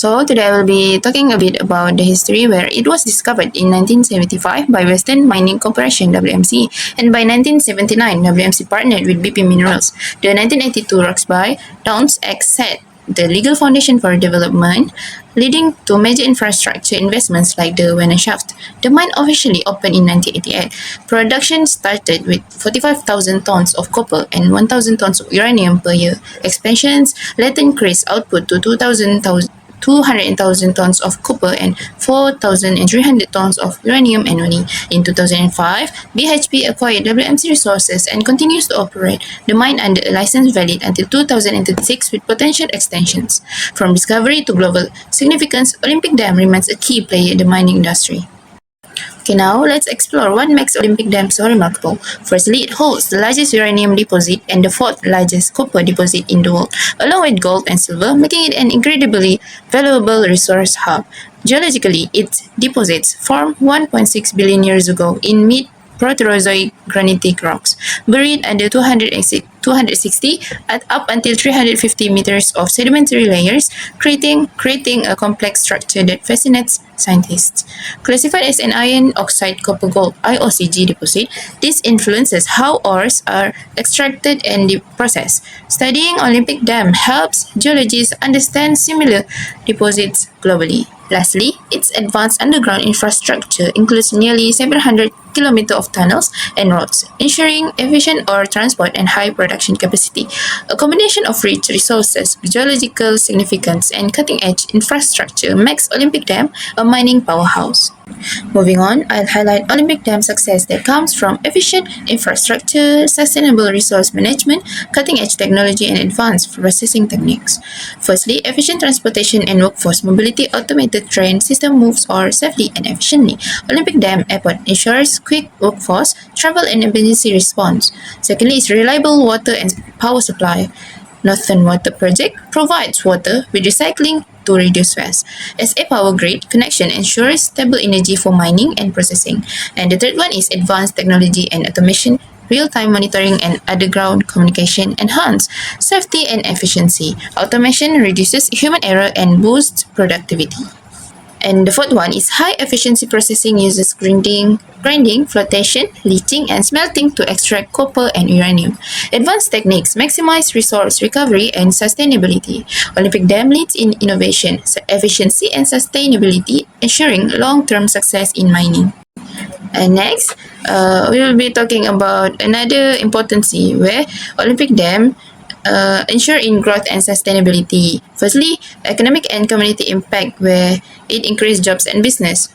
So today I will be talking a bit about the history where it was discovered in 1975 by Western Mining Corporation (WMC), and by 1979 WMC partnered with BP Minerals. The 1982 Rocks by Downs Act set the legal foundation for development, leading to major infrastructure investments like the Wena Shaft. The mine officially opened in 1988. Production started with 45,000 tons of copper and 1,000 tons of uranium per year. Expansions later increased output to 200,000 tons of copper and 4,300 tons of uranium annually. In 2005, BHP acquired WMC resources and continues to operate the mine under a license valid until 2036 with potential extensions. From discovery to global significance, Olympic Dam remains a key player in the mining industry. Okay, now let's explore what makes Olympic Dam so remarkable. Firstly, it holds the largest uranium deposit and the fourth largest copper deposit in the world, along with gold and silver, making it an incredibly valuable resource hub. Geologically, its deposits formed 1.6 billion years ago in mid-Proterozoic granitic rocks, buried under 260 at up until 350 meters of sedimentary layers, creating a complex structure that fascinates scientists. Classified as an iron oxide copper gold (IOCG) deposit, this influences how ores are extracted and processed. Studying Olympic Dam helps geologists understand similar deposits globally. Lastly, its advanced underground infrastructure includes nearly 700 kilometers of tunnels and roads, ensuring efficient ore transport and high production capacity. A combination of rich resources, geological significance, and cutting-edge infrastructure makes Olympic Dam a mining powerhouse. Moving on, I'll highlight Olympic Dam's success that comes from efficient infrastructure, sustainable resource management, cutting-edge technology, and advanced processing techniques. Firstly, efficient transportation and workforce mobility. Automated train system moves ore safely and efficiently. Olympic Dam Airport ensures quick workforce, travel, and emergency response. Secondly, is reliable water and power supply. Northern Water Project provides water with recycling to reduce waste. As a power grid connection ensures stable energy for mining and processing. And the third one is advanced technology and automation. Real-time monitoring and underground communication enhance safety and efficiency. Automation reduces human error and boosts productivity. And the fourth one is high efficiency processing uses grinding, flotation, leaching, and smelting to extract copper and uranium. Advanced techniques maximize resource recovery and sustainability. Olympic Dam leads in innovation, efficiency, and sustainability, ensuring long-term success in mining. And next, we will be talking about another important C where Olympic Dam ensure in growth and sustainability. Firstly, economic and community impact where it increases jobs and business.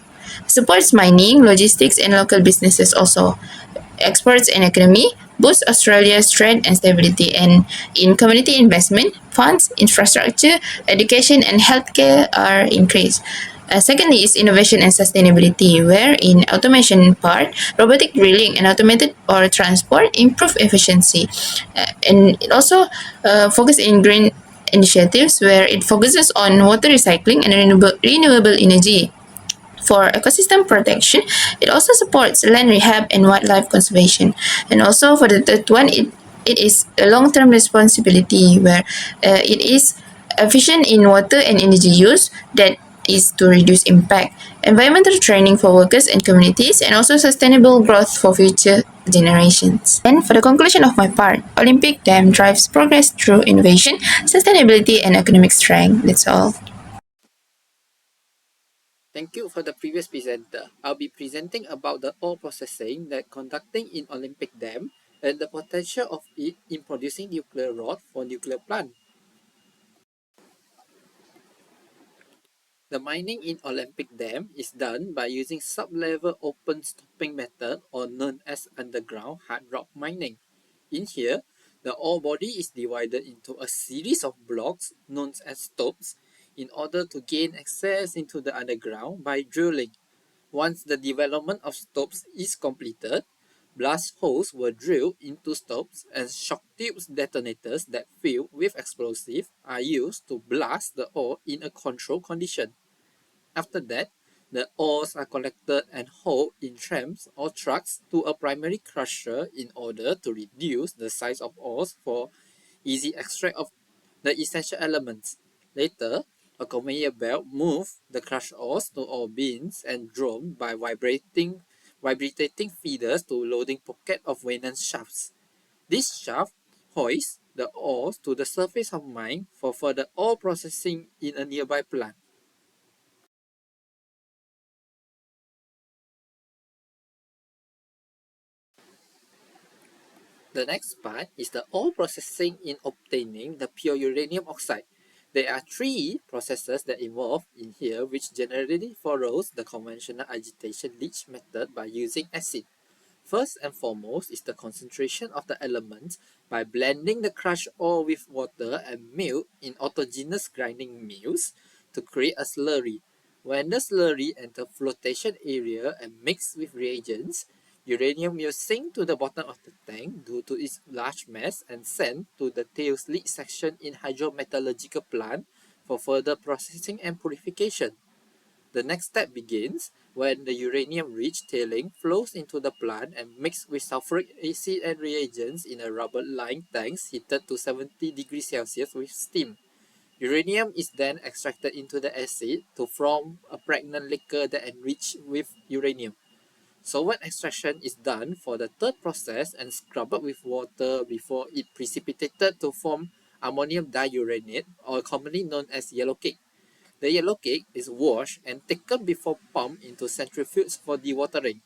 Supports mining, logistics, and local businesses also. Exports and economy boosts Australia's trade and stability. And in community investment, funds, infrastructure, education, and healthcare are increased. Secondly is innovation and sustainability, where in automation part, robotic drilling and automated ore transport improve efficiency. And it also focus in green initiatives, where it focuses on water recycling and renewable energy. For ecosystem protection, it also supports land rehab and wildlife conservation. And also for the third one, it is a long-term responsibility where it is efficient in water and energy use that is to reduce impact, environmental training for workers and communities, and also sustainable growth for future generations. And for the conclusion of my part, Olympic Dam drives progress through innovation, sustainability, and economic strength. That's all. Thank you for the previous presenter. I'll be presenting about the ore processing that conducting in Olympic Dam and the potential of it in producing nuclear rod for nuclear plant. The mining in Olympic Dam is done by using sub-level open stoping method or known as underground hard rock mining. In here, the ore body is divided into a series of blocks known as stopes in order to gain access into the underground by drilling. Once the development of stopes is completed, blast holes were drilled into stopes and shock tubes detonators that fill with explosive are used to blast the ore in a controlled condition. After that, the ores are collected and hauled in trams or trucks to a primary crusher in order to reduce the size of ores for easy extract of the essential elements. Later, A conveyor belt moves the crushed ores to ore bins and drone by vibrating feeders to loading pocket of Venus shafts. This shaft hoists the ores to the surface of mine for further ore processing in a nearby plant. The next part is the ore processing in obtaining the pure uranium oxide. There are three processes that involve in here which generally follows the conventional agitation leach method by using acid. First and foremost is the concentration of the elements by blending the crushed ore with water and milk in autogenous grinding mills to create a slurry. When the slurry enters flotation area and mixed with reagents, uranium will sink to the bottom of the tank due to its large mass and sent to the tails leach section in hydrometallurgical plant for further processing and purification. The next step begins when the uranium-rich tailing flows into the plant and mixed with sulfuric acid and reagents in a rubber-lined tanks heated to 70 degrees Celsius with steam. Uranium is then extracted into the acid to form a pregnant liquor that enriched with uranium. Solvent extraction is done for the third process and scrubbed with water before it precipitated to form ammonium diuranate, or commonly known as yellow cake. The yellow cake is washed and taken before pumped into centrifuge for dewatering.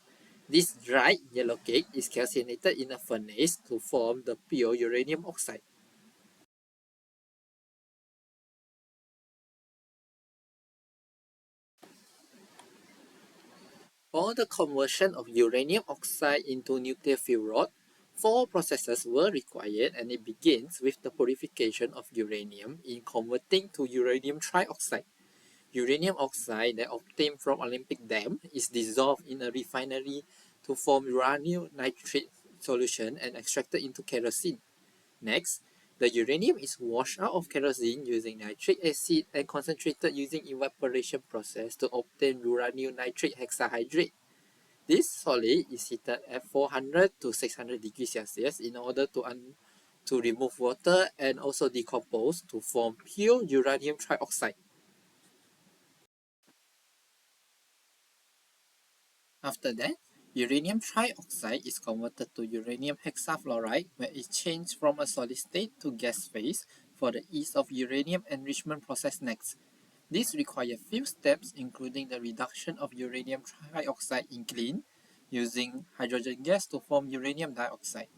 This dried yellow cake is calcinated in a furnace to form the pure uranium oxide. For the conversion of uranium oxide into nuclear fuel rod, four processes were required, and it begins with the purification of uranium in converting to uranium trioxide. Uranium oxide that obtained from Olympic Dam is dissolved in a refinery to form uranium nitrate solution and extracted into kerosene. Next, the uranium is washed out of kerosene using nitric acid and concentrated using evaporation process to obtain uranium nitrate hexahydrate. This solid is heated at 400 to 600 degrees Celsius in order to remove water and also decompose to form pure uranium trioxide. After that, uranium trioxide is converted to uranium hexafluoride, where it changes from a solid state to gas phase for the ease of uranium enrichment process next. This requires few steps, including the reduction of uranium trioxide in clean using hydrogen gas to form uranium dioxide.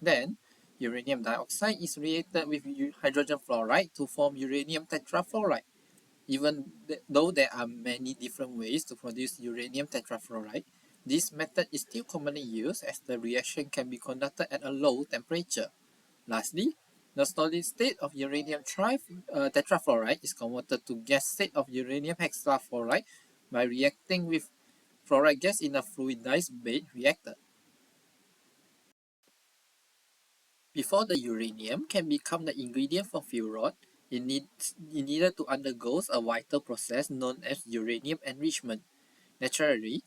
Then, uranium dioxide is reacted with hydrogen fluoride to form uranium tetrafluoride. Though there are many different ways to produce uranium tetrafluoride, this method is still commonly used as the reaction can be conducted at a low temperature. Lastly, the solid state of uranium tetrafluoride is converted to gas state of uranium hexafluoride by reacting with fluoride gas in a fluidized bed reactor. Before the uranium can become the ingredient for fuel rod, it needed to undergo a vital process known as uranium enrichment. Naturally,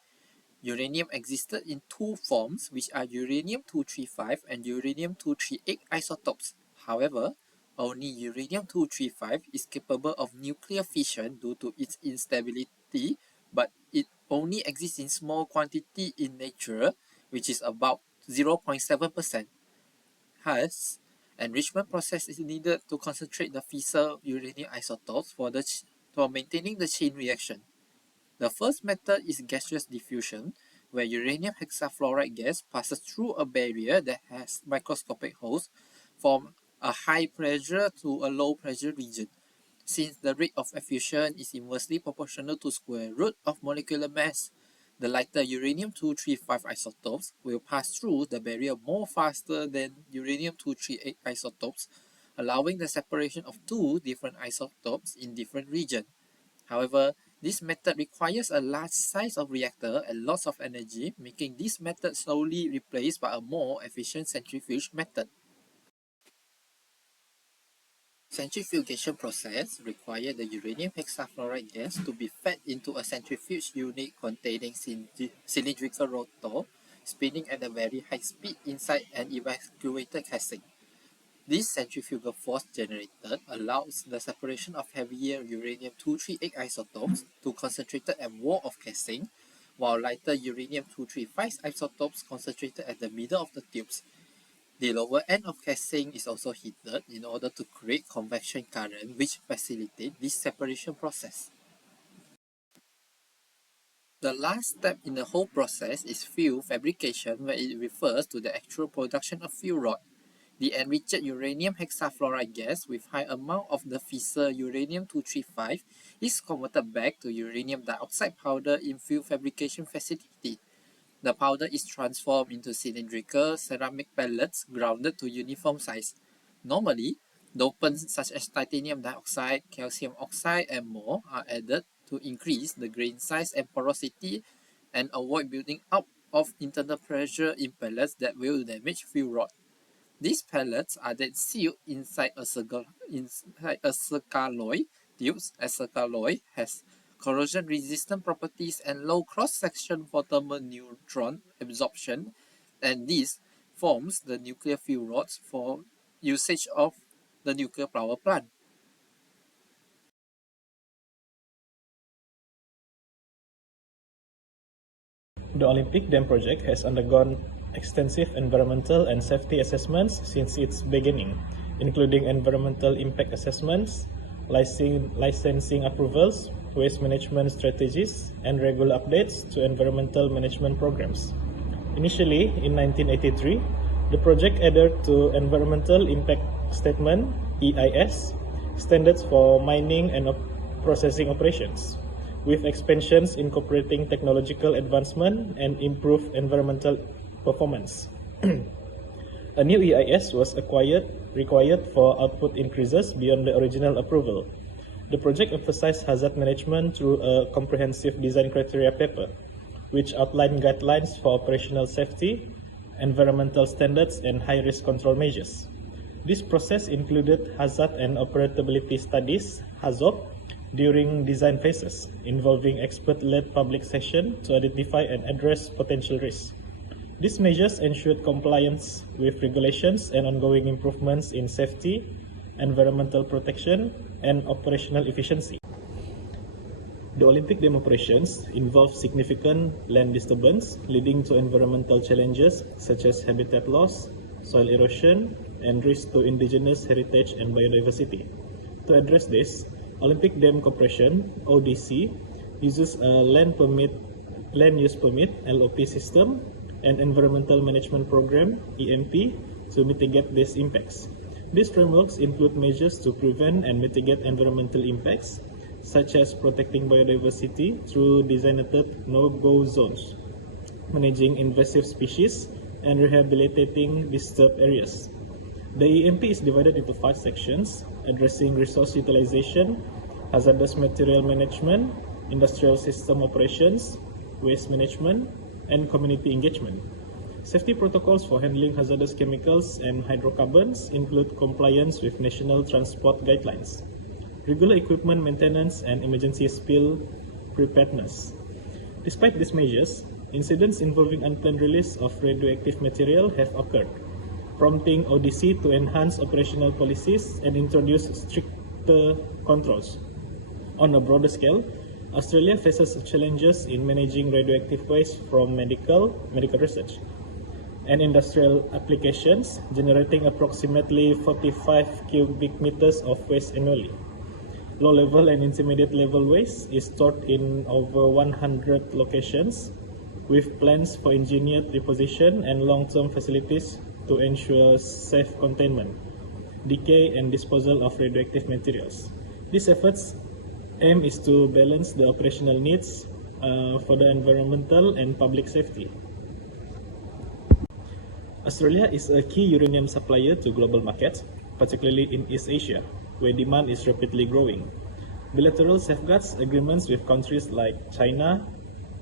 uranium existed in two forms, which are uranium-235 and uranium-238 isotopes. However, only uranium-235 is capable of nuclear fission due to its instability, but it only exists in small quantity in nature, which is about 0.7%. Hence, enrichment process is needed to concentrate the fissile uranium isotopes for maintaining the chain reaction. The first method is gaseous diffusion, where uranium hexafluoride gas passes through a barrier that has microscopic holes from a high pressure to a low pressure region. Since the rate of effusion is inversely proportional to square root of molecular mass, the lighter uranium-235 isotopes will pass through the barrier more faster than uranium-238 isotopes, allowing the separation of two different isotopes in different regions. However, this method requires a large size of reactor and lots of energy, making this method slowly replaced by a more efficient centrifuge method. Centrifugation process require the uranium hexafluoride gas to be fed into a centrifuge unit containing cylindrical rotor spinning at a very high speed inside an evacuated casing. This centrifugal force generated allows the separation of heavier uranium-238 isotopes to concentrated at wall of casing, while lighter uranium-235 isotopes concentrated at the middle of the tubes. The lower end of casing is also heated in order to create convection current, which facilitate this separation process. The last step in the whole process is fuel fabrication, where it refers to the actual production of fuel rod. The enriched uranium hexafluoride gas with high amount of the fissile uranium-235 is converted back to uranium dioxide powder in fuel fabrication facility. The powder is transformed into cylindrical ceramic pellets grounded to uniform size. Normally, dopants such as titanium dioxide, calcium oxide, and more are added to increase the grain size and porosity and avoid building up of internal pressure in pellets that will damage fuel rod. These pellets are then sealed inside a cercaloid tubes, as cercaloid has corrosion-resistant properties and low cross-section for thermal neutron absorption, and this forms the nuclear fuel rods for usage of the nuclear power plant. The Olympic Dam project has undergone extensive environmental and safety assessments since its beginning, including environmental impact assessments, licensing approvals, waste management strategies, and regular updates to environmental management programs. Initially, in 1983, the project adhered to Environmental Impact Statement (EIS) standards for mining and processing operations, with expansions incorporating technological advancement and improved environmental performance. A new EIS was required for output increases beyond the original approval. The project emphasized hazard management through a comprehensive design criteria paper, which outlined guidelines for operational safety, environmental standards, and high-risk control measures. This process included hazard and operability studies (HAZOP) during design phases, involving expert-led public session to identify and address potential risks. These measures ensured compliance with regulations and ongoing improvements in safety, environmental protection, and operational efficiency. The Olympic Dam operations involve significant land disturbance, leading to environmental challenges such as habitat loss, soil erosion, and risk to indigenous heritage and biodiversity. To address this, Olympic Dam Corporation (ODC) uses a land use permit (LOP) system and environmental management program (EMP) to mitigate these impacts. These frameworks include measures to prevent and mitigate environmental impacts, such as protecting biodiversity through designated no-go zones, managing invasive species, and rehabilitating disturbed areas. The EMP is divided into 5 sections, addressing resource utilization, hazardous material management, industrial system operations, waste management, and community engagement. Safety protocols for handling hazardous chemicals and hydrocarbons include compliance with national transport guidelines, regular equipment maintenance, and emergency spill preparedness. Despite these measures, incidents involving unplanned release of radioactive material have occurred, prompting ODC to enhance operational policies and introduce stricter controls. On a broader scale, Australia faces challenges in managing radioactive waste from medical research and industrial applications, generating approximately 45 cubic meters of waste annually. Low-level and intermediate-level waste is stored in over 100 locations, with plans for engineered reposition and long-term facilities to ensure safe containment, decay, and disposal of radioactive materials. These efforts aim is to balance the operational needs for the environmental and public safety. Australia is a key uranium supplier to global markets, particularly in East Asia, where demand is rapidly growing. Bilateral safeguards agreements with countries like China,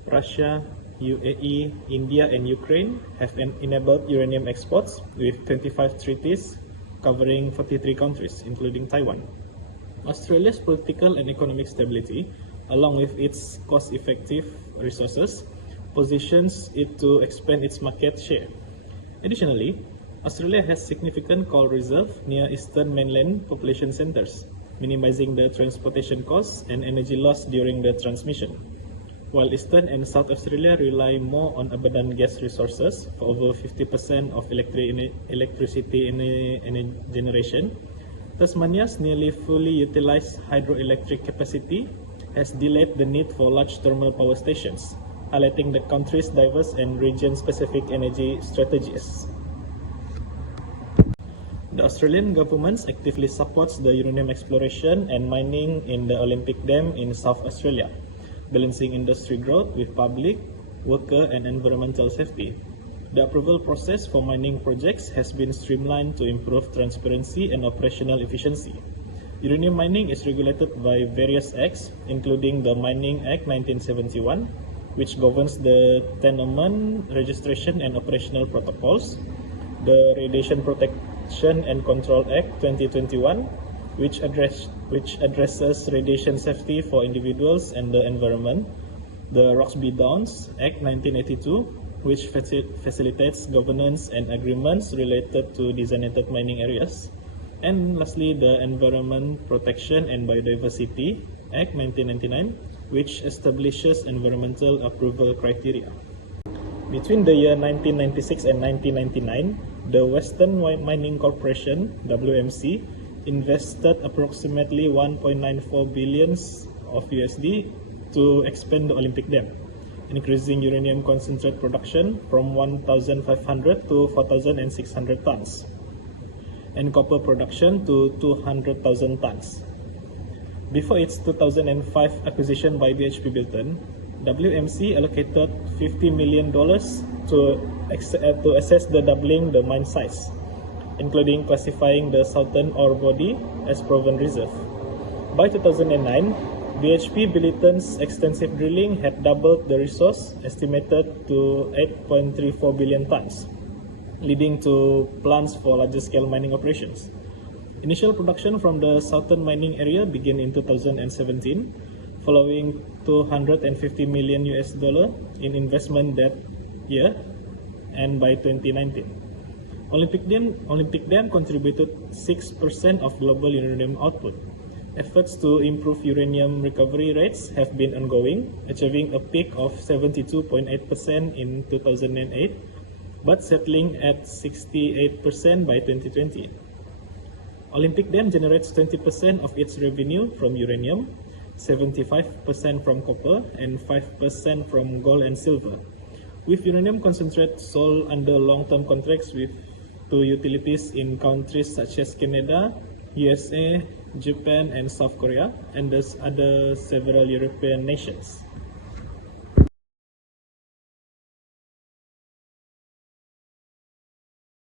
Russia, UAE, India, and Ukraine have enabled uranium exports, with 25 treaties covering 43 countries, including Taiwan. Australia's political and economic stability, along with its cost-effective resources, positions it to expand its market share. Additionally, Australia has significant coal reserve near eastern mainland population centers, minimizing the transportation costs and energy loss during the transmission. While Eastern and South Australia rely more on abundant gas resources for over 50% of electricity generation, Tasmania's nearly fully utilized hydroelectric capacity has delayed the need for large thermal power stations, highlighting the country's diverse and region-specific energy strategies. The Australian government actively supports the uranium exploration and mining in the Olympic Dam in South Australia, balancing industry growth with public, worker, and environmental safety. The approval process for mining projects has been streamlined to improve transparency and operational efficiency. Uranium mining is regulated by various acts, including the Mining Act 1971, which governs the tenement, registration, and operational protocols, the Radiation Protection and Control Act 2021, which addresses radiation safety for individuals and the environment, the Roxby Downs Act 1982, which facilitates governance and agreements related to designated mining areas, and lastly, the Environment Protection and Biodiversity Act 1999, which establishes environmental approval criteria. Between the year 1996 and 1999, the Western Mining Corporation, WMC, invested approximately 1.94 billion of USD to expand the Olympic Dam, increasing uranium concentrate production from 1,500 to 4,600 tons, and copper production to 200,000 tons. Before its 2005 acquisition by BHP Billiton, WMC allocated $50 million to assess the doubling the mine size, including classifying the southern ore body as proven reserve. By 2009, BHP Billiton's extensive drilling had doubled the resource, estimated to 8.34 billion tons, leading to plans for larger-scale mining operations. Initial production from the southern mining area began in 2017, following $250 million in investment that year, and by 2019. Olympic Dam contributed 6% of global uranium output. Efforts to improve uranium recovery rates have been ongoing, achieving a peak of 72.8% in 2008, but settling at 68% by 2020. Olympic Dam generates 20% of its revenue from uranium, 75% from copper, and 5% from gold and silver, with uranium concentrate sold under long-term contracts to utilities in countries such as Canada, USA, Japan, and South Korea, and thus other several European nations.